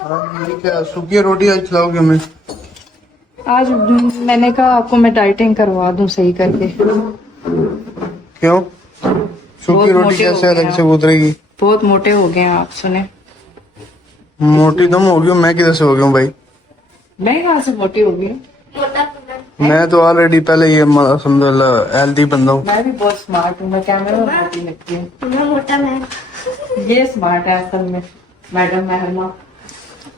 क्या सूखी रोटी आज खिलाओगे हमें? आज मैंने कहा आपको मैं डाइटिंग करवा दूं सही करके। क्यों? सूखी बहुत रोटी मोटे हो कैसे गए अलग हैं से आप। उतरेगी? बहुत मोटे हो गए हैं आप, सुने। मोटी तुम हो गई हो, मैं किधर से हो गया हूँ भाई? मैं कहाँ से मोटी हो गई हूँ? मैं तो ऑलरेडी पहले ये समझ हेल्दी बंदा हूँ। मैं भी बहुत स्मार्ट हूँ, मैं कैमरे में मोटी लगती हूँ। मोटा मैं ये स्मार्ट है असल में, मैडम महरमा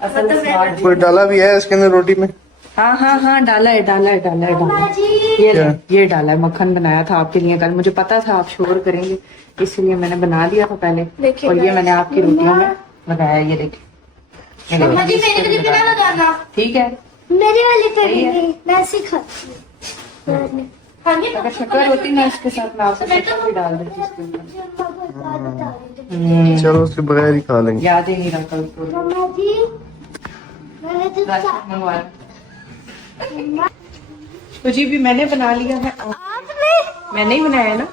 असल में स्मार्ट। कोई डाला भी है इसके अंदर रोटी में? हाँ हाँ हाँ, डाला है डाला है डाला है डाला है। क्या? ये डाला है, मक्खन बनाया था आपके लिए कल। मुझे पता था आप शोर करेंगे, इसलिए मैंने बना लिया था पहले। देखिए और ये मैंने आपकी रोटियों में लगाया, ये देखिए। मम्मा जी मेरे लिए बिना लगाना। ठीक है, मेरे वाले पे सही है। नहीं, मैं ऐसे ही खाती हूँ। अगर शक्कर होती ना इसके साथ मैं आपको शक्कर भी डाल देती इसके अंदर। चलो उसके बगैर ही खा लेंगे। याद ही नहीं रहा कल तो। मम्मा जी मैंने तो राशन मंगवाया तो जी भी मैंने बना लिया है। आपने मैंने ही बनाया ना,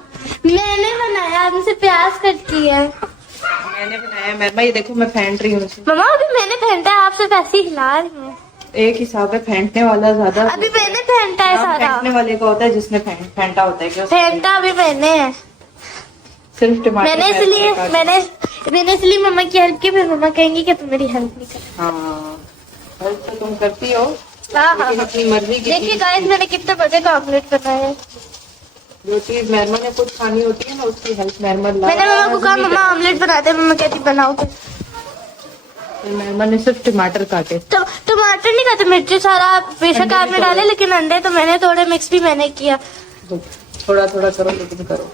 मैंने बनाया, आपसे प्यास करती है। मैंने बनाया। मैं ये देखो मैं फेंट रही हूँ इसे। मम्मा अभी मैंने फेंटा है, आपसे वैसे ही हिला रही हूँ। एक हिसाब है, फेंटने वाला ज्यादा। अभी मैंने फेंटा है सारा। फेंटने वाले का होता है जिसने फेंटा होता है। क्या फेंटा अभी मैंने है। सिर्फ टमाटर मैंने इसलिए मम्मा की हेल्प की, फिर मम्मा कहेंगी कि तुम मेरी हेल्प नहीं कर। हाँ, हेल्प तो तुम करती हो हाँ लेकिन अपनी मर्जी की देखिए गाइस मैंने कितने बजे का ऑमलेट बनाया है। जो चीज मेहरमा ने कुछ खानी होती है ना उसकी हेल्प मेहरमा मैंने मम्मा को कहा मम्मा ऑमलेट बना दे, मम्मा कहती बनाओ तो। मेहरमा ने सिर्फ टमाटर काटे। टमाटर नहीं खाते, मिर्ची सारा बेशक आपने डाले, लेकिन अंडे तो मैंने थोड़े मिक्स भी मैंने किया। थोड़ा थोड़ा करो लेकिन करो।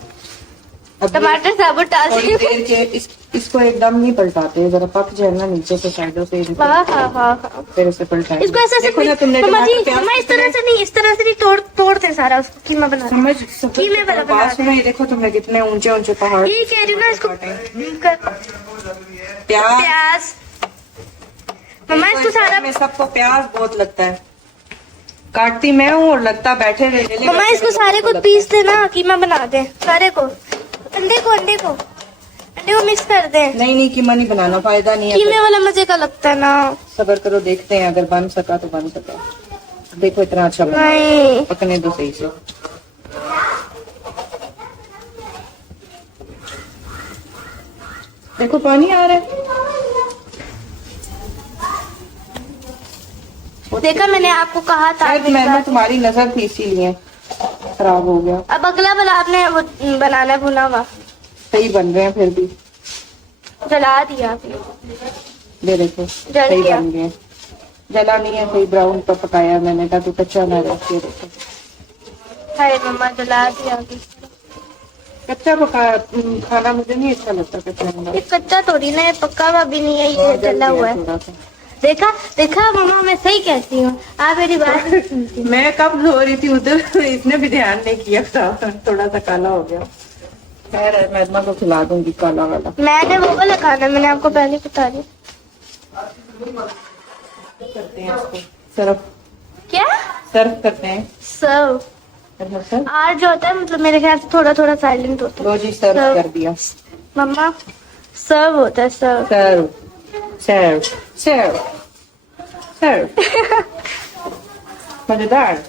अब टमाटर साबुत डाल थोड़ी देर के इसको एकदम नहीं पलटाते, जरा पक जाए ना नीचे से साइडों से, हाँ फिर उसे पलटाए। इसको ऐसे देखो ना तुमने मम्मा जी टमाटर मम्मा इस तरह से नहीं तोड़ते सारा उसको कीमा बना। समझ कीमे वाला बना बात सुनो, ये देखो तुमने कितने ऊंचे ऊंचे पहाड़। ये कह रही हूँ ना इसको प्याज। मम्मा इसको सारा में सबको प्याज बहुत लगता है, काटती मैं हूँ और लगता बैठे रहे। मम्मा इसको सारे को पीस देना, कीमा बना दे सारे को। अंडे को मिक्स कर दे। नहीं कीमा नहीं बनाना, फायदा नहीं है। कीमे वाला मजे का लगता है ना। सब्र करो, देखते हैं, अगर बन सका तो बन सका। देखो इतना अच्छा बना, नहीं पकने दो सही से। देखो पानी आ रहा है। देखा, मैंने आपको कहा था। मैंने तुम्हारी नजर थी इसीलिए खराब हो गया। अब अगला वाला आपने वो बनाना है भुना हुआ। सही बन रहे हैं फिर भी। जला दिया आपने। ये देखो जल सही गया। बन गए। जला नहीं है, सही ब्राउन पर पकाया मैंने, ताकि कच्चा ना रहे। ये देखो हाय मम्मा जला दिया अभी। कच्चा पकाया खाना मुझे नहीं अच्छा लगता कच्चा। ये कच्चा थोड़ी ना है, पक्का हुआ भी नहीं है, ये जला हुआ है। थोड़ा सा देखा मम्मा मैं सही कहती हूँ, आप मेरी बात नहीं सुनती। मैं कब धो रही थी उधर, इसने भी ध्यान नहीं किया था, थोड़ा सा काला हो गया। खैर मैं को खिला दूंगी काला वाला। मैंने वो वाला खाना, मैंने आपको पहले बता दी। करते हैं इसको सर्व। क्या सर्व करते हैं। सर्व सर्व आर जो होता है, मतलब मेरे ख्याल से थोड़ा थोड़ा साइलेंट होता है। लो जी, सर्व कर दिया। मम्मा सर्व होता है सर्व। सर्व सर्व सर्व सर्व मजेदार।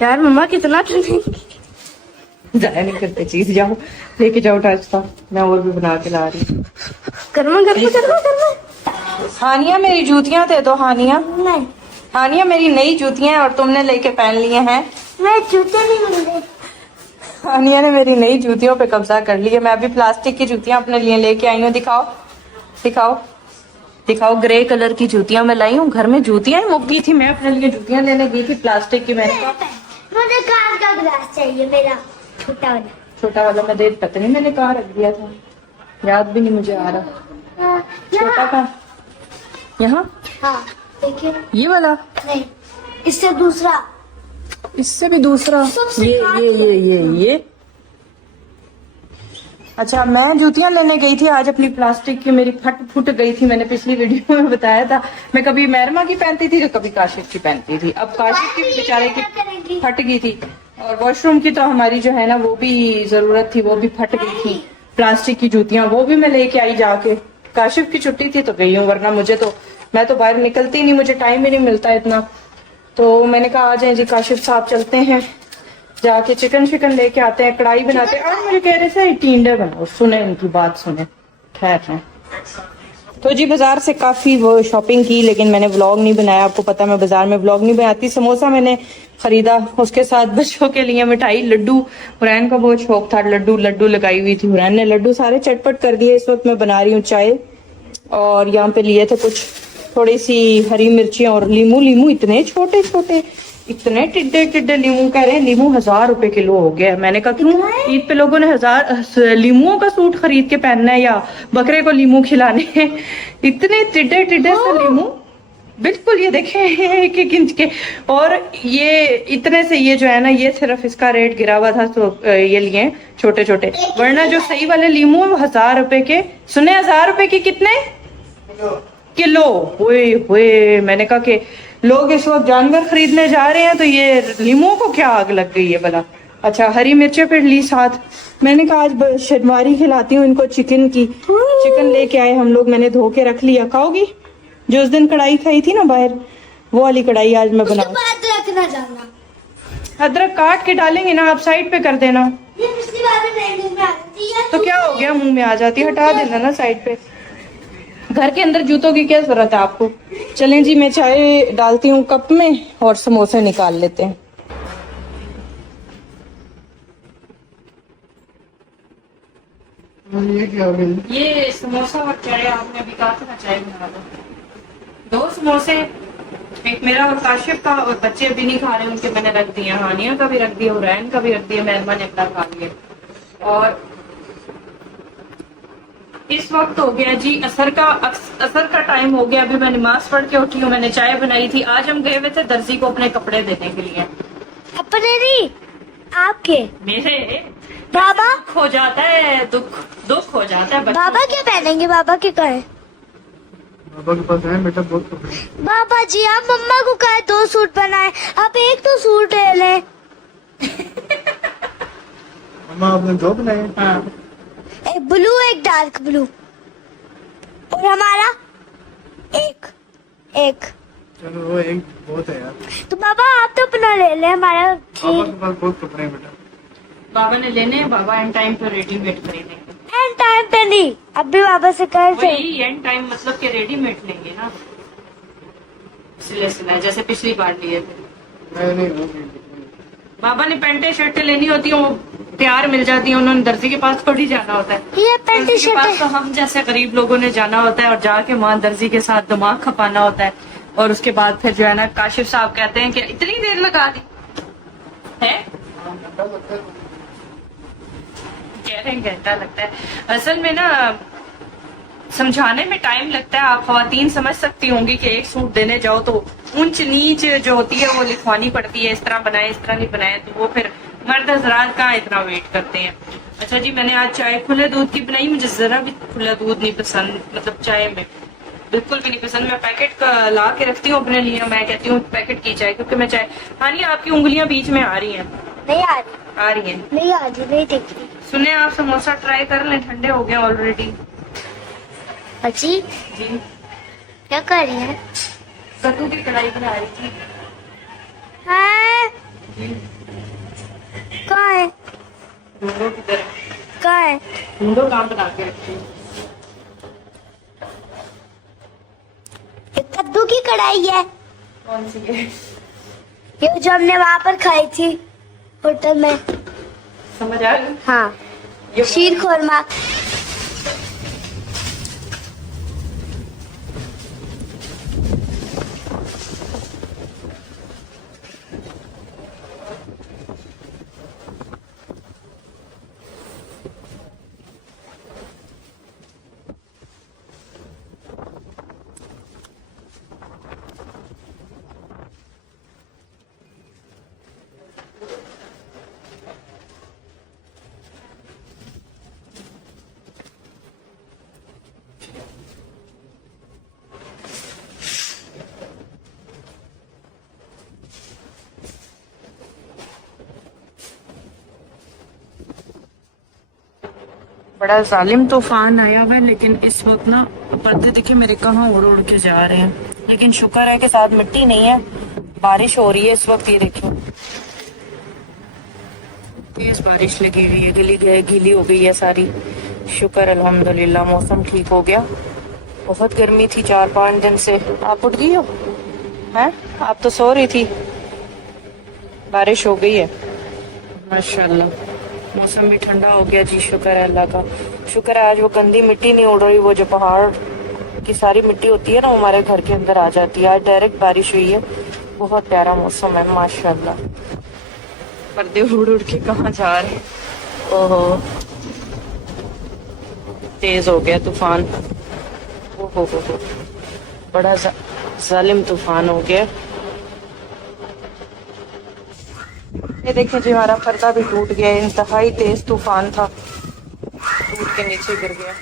यार मम्मा कितना जाया नहीं करते चीज, जाओ लेके जाओ नाश्ता, मैं और भी बना के ला रही हूँ। गर्मा। हानिया मेरी जूतियां थे तो हानिया नहीं मेरी नई जूतियां हैं और तुमने लेके पहन लिए हैं। मैं जूते नहीं मिले। हानिया ने मेरी नई जूतियों पे कब्जा कर लिया। मैं अभी प्लास्टिक की जूतियां अपने लिए लेके आई हूँ। दिखाओ दिखाओ दिखाओ, ग्रे कलर की जूतियां मैं लाई हूँ। घर में जूतियां ही मुक गई थी, मैं अपने लिए जूतियां लेने गई थी प्लास्टिक की। मैंने कहा मुझे कांच का गिलास चाहिए, मेरा छोटा वाला। मैं देख पता नहीं मैंने कहाँ रख दिया था, याद भी नहीं मुझे आ रहा। छोटा का यहाँ, हाँ देखिए, ये वाला नहीं इससे दूसरा, इससे भी दूसरा। ये अच्छा, मैं जूतियां लेने गई थी आज अपनी प्लास्टिक की, मेरी फट गई थी। मैंने पिछली वीडियो में बताया था, मैं कभी मेहरमा की पहनती थी तो कभी काशिफ की पहनती थी। अब काशिफ की बेचारे की फट गई थी और वॉशरूम की तो हमारी जो है ना वो भी जरूरत थी, वो भी फट गई थी, प्लास्टिक की जूतियां, वो भी मैं लेके आई जाके। काशिफ की छुट्टी थी तो गई हूँ, वरना मुझे तो, मैं तो बाहर निकलती नहीं, मुझे टाइम ही नहीं मिलता इतना। तो मैंने कहा आ जाए जी काशिफ साहब, चलते हैं जाके चिकन शिकन लेके आते हैं, कढ़ाई बनाते हैं। आज मुझे कह रहे थे टींडे बनाओ, सुने उनकी बात, सुने खैर है। तो जी बाजार से काफी वो शॉपिंग की, लेकिन मैंने व्लॉग नहीं बनाया, आपको पता मैं बाजार में व्लॉग नहीं बनाती। समोसा मैंने खरीदा, उसके साथ बच्चों के लिए मिठाई, लड्डू, हुरैन का बहुत शौक था, लड्डू लड्डू लगाई हुई थी, हुरैन ने लड्डू सारे चटपट कर दिए। इस वक्त मैं बना रही हूँ चाय, और यहाँ पे लिए थे कुछ थोड़ी सी हरी मिर्चियाँ और लीमू। लीमू इतने छोटे छोटे, इतने टिड्डे टिड्डे लीमू, कह रहे हैं लीमू 1000 रुपए किलो हो गया है। मैंने कहा क्यों, ईद पे लोगों ने 1000 लीमुओं का सूट खरीद के पहनना है या बकरे को लीमू खिलाने हैं? इतने टिड्डे टिड्डे से लीमू, बिल्कुल ये देखें एक एक इंच के। और ये इतने से, ये जो है ना, ये सिर्फ इसका रेट गिरा हुआ था तो ये लिए छोटे छोटे, वरना जो सही वाले लीमू 1000 रुपए के। सुने 1000 रुपए के कितने किलो? हुए हुए, मैंने कहा कि लोग इस वक्त जानवर खरीदने जा रहे हैं तो ये लीमू को क्या आग लग गई है भला। अच्छा हरी मिर्चें फिर ली साथ। मैंने कहा आज शर्मारी खिलाती हूँ इनको चिकन की। चिकन लेके आए हम लोग, मैंने धो के रख लिया। खाओगी? जो उस दिन कढ़ाई खाई थी ना बाहर, वो वाली कढ़ाई आज मैं बनाऊँ। अदरक ना डालना, अदरक काट के डालेंगे ना, आप साइड पे कर देना। ये पिछली बार में मेरे मुंह में आ जाती है। तो क्या हो गया, मुंह में आ जाती है, हटा देना ना साइड पे। घर के अंदर जूतों की क्या जरूरत है आपको। चलें जी, मैं चाय डालती हूँ कप में और समोसे निकाल लेते हैं। ये क्या हो गई? ये समोसा और चाय आपने अभी कहा था ना, चाय बना दो। 2 समोसे, एक मेरा और काशिफ का, और बच्चे अभी नहीं खा रहे उनके मैंने रख दिए, हानिया का भी रख दिया, हुरैन का भी रख दिया, मेहरमा ने अपना खा लिया। और इस वक्त हो गया जी असर का टाइम हो गया। अभी मैं नमाज पढ़ के उठी हूँ, मैंने चाय बनाई थी। आज हम गए हुए थे दर्जी को अपने कपड़े देने के लिए। अपने नहीं, आपके। मेरे बाबा दुख हो जाता है, दुख हो जाता है बच्चों बाबा क्या पहनेंगे? बाबा के कहे? बाबा के पास है बेटा बहुत कपड़े। बाबा जी आप मम्मा को कहे 2 सूट बनाए, आप एक तो सूट ले लें। मम्मा आपने 2 बनाए? हाँ। एक ब्लू एक डार्क ब्लू, और हमारा एक। चलो वो एक बहुत है यार। तो बाबा आप तो अपना ले लें, हमारा बाबा के पास बहुत कपड़े हैं बेटा। बाबा ने लेने हैं, बाबा एंड टाइम पे रेडीमेड खरीदेंगे। एंड टाइम पे नहीं, अभी बाबा से कहे थे। वही एंड टाइम मतलब कि रेडीमेड लेंगे ना, सिले जैसे पिछली बार लिए थे। नहीं बाबा ने पैंटे शर्टें लेनी होती हैं, वो तैयार मिल जाती हैं, उन्होंने दर्जी के पास थोड़ी जाना होता है। ये पैंट दर्जी के पास शर्ट तो हम जैसे गरीब लोगों ने जाना होता है और जाके वहाँ दर्जी के साथ दिमाग खपाना होता है। और उसके बाद फिर जो है ना, काशिफ साहब कहते हैं कि इतनी देर लगा दी है, कह रहे हैं घंटा लगता है। असल में ना समझाने में टाइम लगता है। आप खवातीन समझ सकती होंगी कि एक सूट देने जाओ तो ऊंच नीच जो होती है वो लिखवानी पड़ती है, इस तरह बनाए इस तरह नहीं बनाए, तो वो फिर मर्द हजरात कहाँ इतना वेट करते हैं। अच्छा जी, मैंने आज चाय खुले दूध की बनाई। मुझे जरा भी खुला दूध नहीं पसंद, मतलब चाय में बिल्कुल भी नहीं पसंद। मैं पैकेट का ला के रखती हूँ अपने लिए, मैं कहती हूँ पैकेट की चाय, क्योंकि मैं चाय। हानी आपकी उंगलियां बीच में आ रही हैं? नहीं आ रही, आ रही हैं। नहीं आ रही, नहीं दिख रही। सुने आप समोसा ट्राई कर लें, ठंडे हो गए ऑलरेडी। बच्ची जी क्या कर रही है? कद्दू की कढ़ाई बना रही थी। हाँ, जी कहाँ है? ढूंढो किधर, कहाँ है? ढूंढो काम बना के रखती हूँ। ये कद्दू की कढ़ाई है, कौन सी है? ये जो हमने वहाँ पर खाई थी होटल में। समझ आ गई? हाँ, ये शीर खोरमा। बड़ा जालिम तूफान आया हुआ है, लेकिन इस वक्त ना पर्दे देखे मेरे कहाँ उड़ उड़ के जा रहे हैं, लेकिन शुक्र है कि साथ मिट्टी नहीं है। बारिश हो रही है इस वक्त, ये देखिए तेज बारिश लगी हुई है, गीली हो गई है सारी। शुक्र अल्हम्दुलिल्लाह मौसम ठीक हो गया। बहुत गर्मी थी 4-5 दिन से। आप उठ गई हो हैं? आप तो सो रही थी, बारिश हो गई है माशाल्लाह। मौसम भी ठंडा हो गया जी, शुक्र है अल्लाह का। शुक्र है आज वो गंदी मिट्टी नहीं उड़ रही, वो जो पहाड़ की सारी मिट्टी होती है ना, वो हमारे घर के अंदर आ जाती है। आज डायरेक्ट बारिश हुई है, बहुत प्यारा मौसम है माशाल्लाह। पर्दे उड़ उड़ के कहाँ जा रहे हैं। ओहो तेज हो गया तूफान, ओहो हो बड़ा जालिम तूफान हो गया। ये देखिए जी हमारा पर्दा भी टूट गया, इंतहाई तेज तूफान था, टूट के नीचे गिर गया।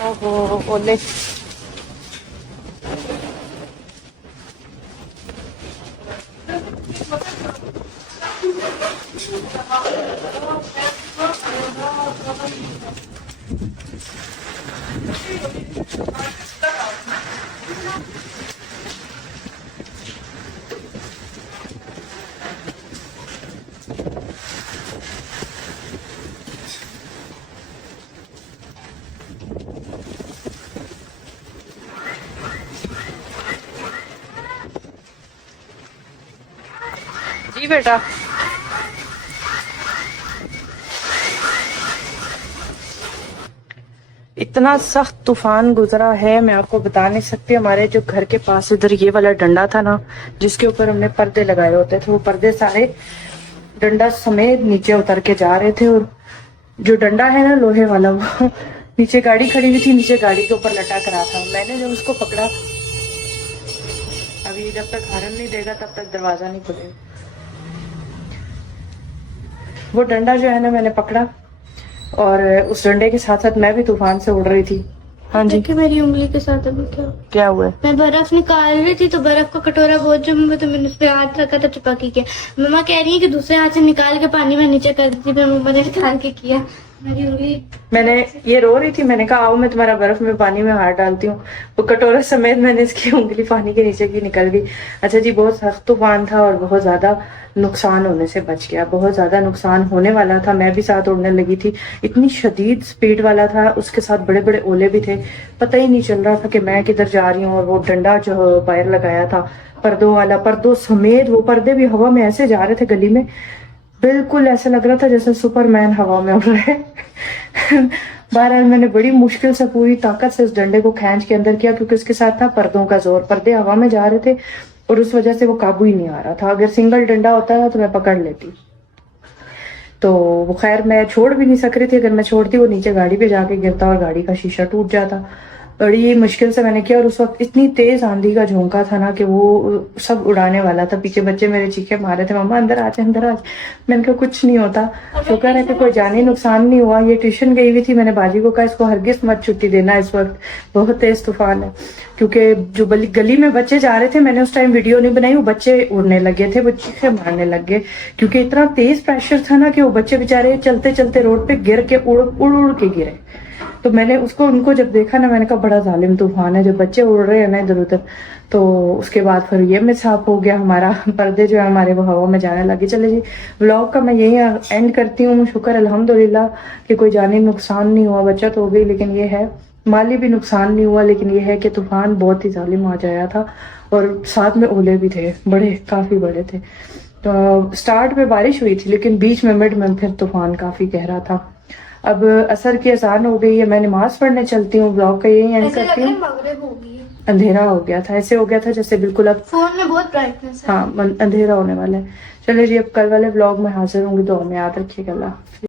ओहो ओले जी बेटा। इतना सख्त तूफान गुजरा है, मैं आपको बता नहीं सकती। हमारे जो घर के पास इधर ये वाला डंडा था ना, जिसके ऊपर हमने पर्दे लगाए होते थे, वो पर्दे सारे डंडा समेत नीचे उतर के जा रहे थे। और जो डंडा है ना लोहे वाला, वो नीचे गाड़ी खड़ी हुई थी, नीचे गाड़ी के ऊपर लटक रहा था। मैंने जब उसको पकड़ा, अभी जब तक हॉर्न नहीं देगा तब तक दरवाजा नहीं खुलेगा। वो डंडा जो है ना मैंने पकड़ा, और उस डंडे के साथ साथ मैं भी तूफान से उड़ रही थी। हाँ जी, देखिए मेरी उंगली के साथ अभी क्या हुआ है? मैं बर्फ निकाल रही थी, तो बर्फ का कटोरा बहुत जम हुआ, तो मैंने उस पर हाथ रखा था, चिपक के। मम्मा कह रही है कि दूसरे हाथ से निकाल के पानी में नीचे कर दी थी, पर मम्मा ने निकाल के किया मेरी उंगली। मैंने ये रो रही थी, मैंने कहा आओ मैं तुम्हारा बर्फ में पानी में हाथ डालती हूँ। वो कटोरा समेत मैंने इसकी उंगली पानी के नीचे की निकल गई। अच्छा जी, बहुत सख्त तूफान था और बहुत ज्यादा नुकसान होने से बच गया। बहुत ज्यादा नुकसान होने वाला था, मैं भी साथ उड़ने लगी थी। इतनी शदीद स्पीड वाला था, उसके साथ बड़े बड़े ओले भी थे। पता ही नहीं चल रहा था कि मैं किधर जा रही हूँ। और वो डंडा जो पैर लगाया था पर्दों वाला, पर्दों समेत वो पर्दे भी हवा में ऐसे जा रहे थे गली में, बिल्कुल ऐसा लग रहा था जैसे सुपरमैन हवा में उड़ रहे। बहरहाल मैंने बड़ी मुश्किल से पूरी ताकत से उस डंडे को खींच के अंदर किया, क्योंकि उसके साथ था पर्दों का जोर। पर्दे हवा में जा रहे थे और उस वजह से वो काबू ही नहीं आ रहा था। अगर सिंगल डंडा होता था तो मैं पकड़ लेती, तो वो खैर मैं छोड़ भी नहीं सक रही थी। अगर मैं छोड़ती वो नीचे गाड़ी पे जाके गिरता और गाड़ी का शीशा टूट जाता। बड़ी मुश्किल से मैंने किया। और उस वक्त इतनी तेज आंधी का झोंका था ना कि वो सब उड़ाने वाला था। पीछे बच्चे मेरे चीखे मारे थे, मम्मा अंदर आते अंदर आज। मैंने कहा कुछ नहीं होता, शुक्र है कि कोई जानी नुकसान नहीं हुआ। ये ट्यूशन गई हुई थी, मैंने बाजी को कहा इसको हरगिज मत छुट्टी देना, इस वक्त बहुत तेज तूफान है। क्योंकि जो गली में बच्चे जा रहे थे, मैंने उस टाइम वीडियो नहीं बनाई, वो बच्चे उड़ने लगे थे, वो चीखे मारने लग गए, क्योंकि इतना तेज प्रेशर था ना कि वो बच्चे बेचारे चलते चलते रोड पे गिर के उड़ उड़ के गिरे। तो मैंने उनको जब देखा ना, मैंने कहा बड़ा जालिम तूफान है, जब बच्चे उड़ रहे हैं ना इधर उधर। तो उसके बाद फिर ये मिसहाप हो गया, हमारा पर्दे जो है हमारे वो हवा में जाने लगे। चले जी, व्लॉग का मैं यही एंड करती हूँ। शुक्र अल्हम्दुलिल्लाह कि कोई जानी नुकसान नहीं हुआ, बचत हो गई, लेकिन ये है माली भी नुकसान नहीं हुआ। लेकिन ये है कि तूफान बहुत ही जालिम आ जाया था और साथ में ओले भी थे, बड़े काफी बड़े थे। तो स्टार्ट में बारिश हुई थी, लेकिन बीच में मिड में फिर तूफान काफी गहरा था। अब असर की अजान हो गई है, मैं नमाज पढ़ने चलती हूँ। ब्लॉग का यही एंड करती हूँ। अंधेरा हो गया था, ऐसे हो गया था जैसे बिल्कुल अब फोन में बहुत ब्राइटनेस है। हाँ अंधेरा होने वाला है। चलो जी, अब कल वाले ब्लॉग में हाजिर होंगी, तो हमें याद रखिएगा। अल्लाह।